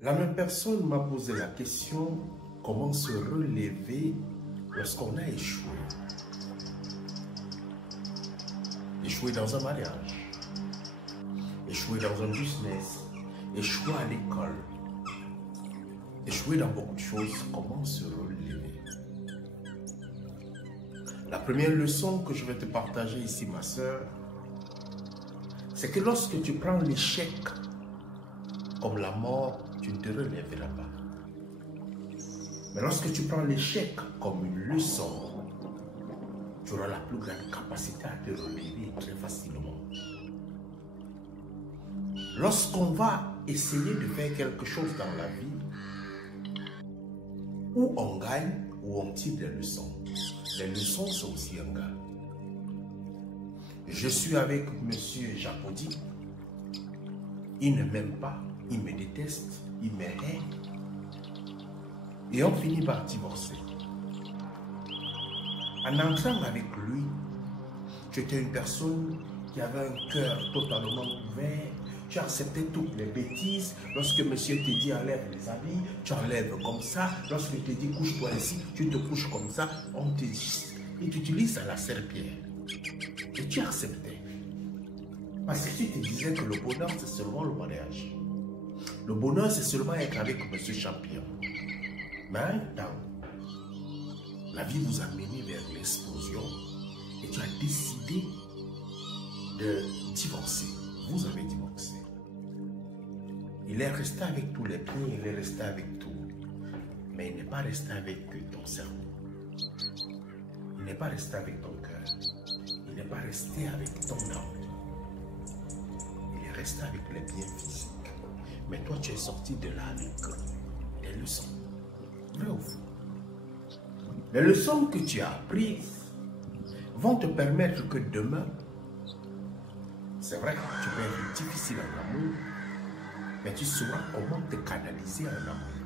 La même personne m'a posé la question, comment se relever lorsqu'on a échoué? Échoué dans un mariage, échoué dans un business, échoué à l'école, échoué dans beaucoup de choses, comment se relever? La première leçon que je vais te partager ici, ma soeur, c'est que lorsque tu prends l'échec comme la mort, tu ne te relèveras pas. Mais lorsque tu prends l'échec comme une leçon, tu auras la plus grande capacité à te relever très facilement. Lorsqu'on va essayer de faire quelque chose dans la vie, où on gagne ou on tire des leçons. Les leçons sont aussi un gain. Je suis avec M. Japodi. Il ne m'aime pas, il me déteste, il me hait. Et on finit par divorcer. En entrant avec lui, tu étais une personne qui avait un cœur totalement ouvert. Tu acceptais toutes les bêtises. Lorsque monsieur te dit enlève les habits, tu enlèves comme ça. Lorsqu'il te dit couche-toi ici, tu te couches comme ça. On te dit, il t'utilise à la serpillère. Et tu acceptais. Parce que tu te disais que le bonheur, c'est seulement le mariage. Le bonheur, c'est seulement être avec monsieur Champion. Mais en un temps, la vie vous a mené vers l'explosion et tu as décidé de divorcer. Vous avez divorcé. Il est resté avec tous les biens, il est resté avec tout. Mais il n'est pas resté avec ton cerveau. Il n'est pas resté avec ton cœur. Il n'est pas resté avec ton âme. Il est resté avec les biens physiques. Mais toi, tu es sorti de là avec des leçons. Vrai ou faux? Les leçons que tu as apprises vont te permettre que demain, c'est vrai que tu peux être difficile en amour, mais tu sauras comment te canaliser en amour.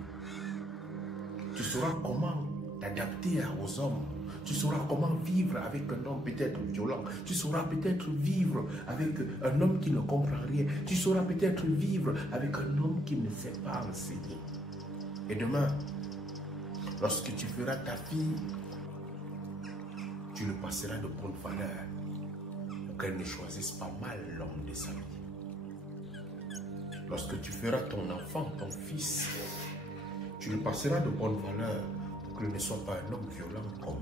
Tu sauras comment t'adapter aux hommes. Tu sauras comment vivre avec un homme peut-être violent. Tu sauras peut-être vivre avec un homme qui ne comprend rien. Tu sauras peut-être vivre avec un homme qui ne sait pas enseigner. Et demain, lorsque tu feras ta fille, tu le passeras de bonne valeur pour qu'elle ne choisisse pas mal l'homme de sa vie. Lorsque tu feras ton enfant, ton fils, tu le passeras de bonne valeur pour qu'il ne soit pas un homme violent comme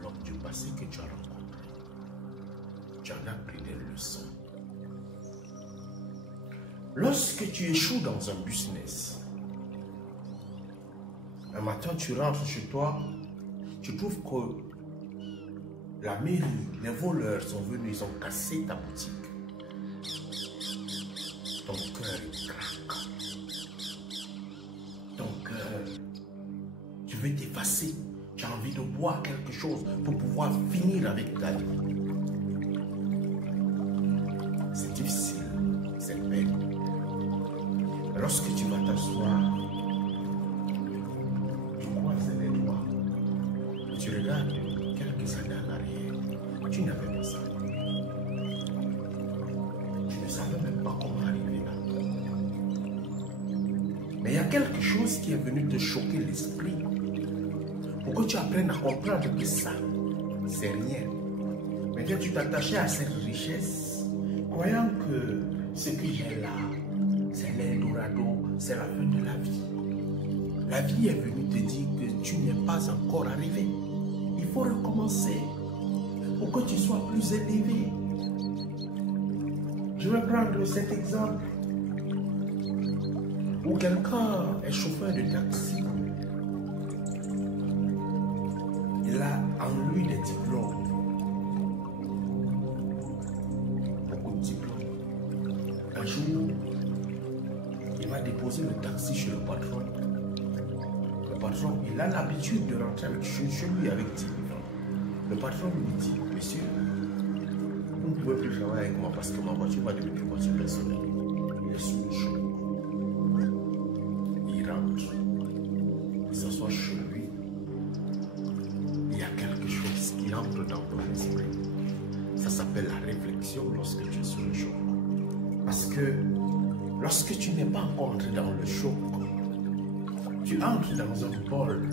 l'homme du passé que tu as rencontré. Tu en as pris des leçons. Lorsque tu échoues dans un business, un matin tu rentres chez toi, tu trouves que la mairie, les voleurs sont venus, ils ont cassé ta boutique. Ton cœur craque. Ton cœur, tu veux t'effacer. Tu as envie de boire quelque chose pour pouvoir finir avec ta vie. C'est difficile, c'est peine. Lorsque tu vas t'asseoir, tu croises les doigts, tu regardes quelques années en arrière, tu n'avais pas ça. Tu ne savais même pas comment arriver là. Mais il y a quelque chose qui est venu te choquer l'esprit. Pour que tu apprennes à comprendre que ça, c'est rien. Mais que tu t'attachais à cette richesse, croyant que ce que j'ai là, c'est l'Eldorado, c'est la fin de la vie. La vie est venue te dire que tu n'es pas encore arrivé. Il faut recommencer pour que tu sois plus élevé. Je vais prendre cet exemple où quelqu'un est chauffeur de taxi. Il a en lui des diplômes. Beaucoup de diplômes. Un jour, il va déposer le taxi chez le patron. Le patron, il a l'habitude de rentrer chez lui avec 10 000 francs. Le patron lui dit, monsieur, vous ne pouvez plus travailler avec moi parce que ma voiture va devenir une voiture personnelle. Il est sous le choc. Il rentre. Il s'assoit chez lui. Il y a quelque chose qui entre dans ton esprit. Ça s'appelle la réflexion lorsque tu es sous le choc. Parce que lorsque tu n'es pas encore entré dans le choc, Tu entres dans un bol.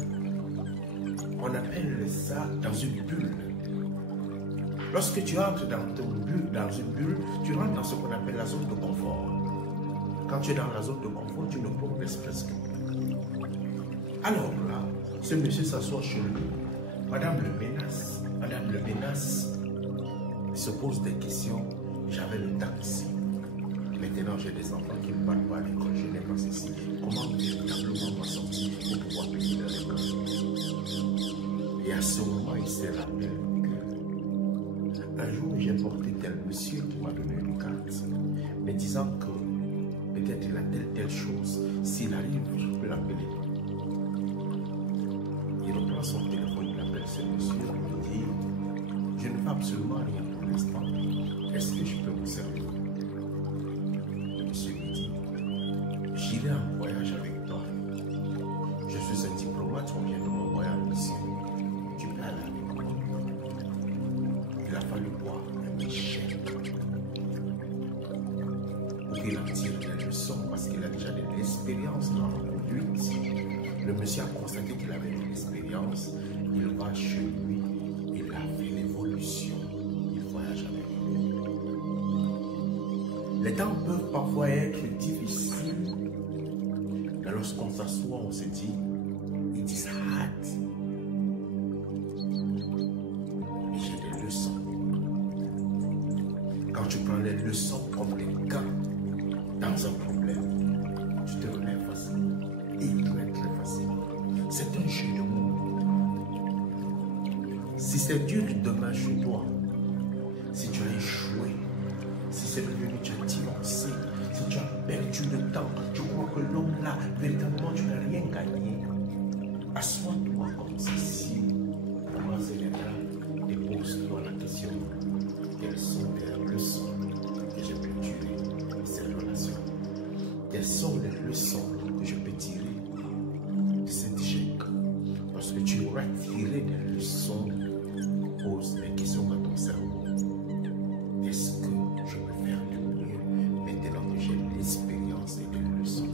On appelle ça dans une bulle. Lorsque tu entres dans une bulle, tu rentres dans ce qu'on appelle la zone de confort. Quand tu es dans la zone de confort, tu ne progresses presque plus. Alors là, ce monsieur s'assoit chez lui. Madame le menace, il se pose des questions. J'avais le taxi. Maintenant, j'ai des enfants qui ne partent pas à l'école. Je n'ai pas ceci. Comment véritablement m'en sortir pour pouvoir payer leur école? Et à ce moment, il s'est rappelé qu'un jour, j'ai porté tel monsieur qui m'a donné une carte, me disant que peut-être il a telle chose. S'il arrive, je peux l'appeler. Il reprend son téléphone, il appelle ce monsieur, il dit, je ne fais absolument rien pour l'instant. Est-ce que je peux vous servir? Le monsieur lui dit, j'irai en voyage avec toi. Je suis un diplomate, on vient de m'envoyer en mission. Tu peux aller avec moi. Il a fallu boire un échec pour qu'il en tire des leçons parce qu'il a déjà de l'expérience dans la conduite. Le monsieur a constaté qu'il avait de l'expérience. Il va chez lui. Il a fait l'évolution. Il voyage avec lui. Les temps peuvent parfois être difficiles. Mais lorsqu'on s'assoit, on se dit, it is hard. Mais j'ai des leçons. Quand tu prends les leçons comme des gants dans un problème, tu te relèves facilement. Et il doit être très facile. C'est un jeu de mots. Si c'est dur demain chez toi, si tu as échoué, si c'est devenu tu as divorcé, si tu as perdu le temps, tu crois que l'homme là, véritablement tu n'as rien gagné, assois-toi comme ceci, commence les bras et pose-toi la question, quelles sont les leçons que je peux tirer de cette relation? Quelles sont les leçons que je peux tirer de cet échec? Parce que tu auras tiré des leçons, pose des questions à ton cerveau. Qu'est-ce que je peux faire de mieux maintenant que j'ai l'expérience et des leçons?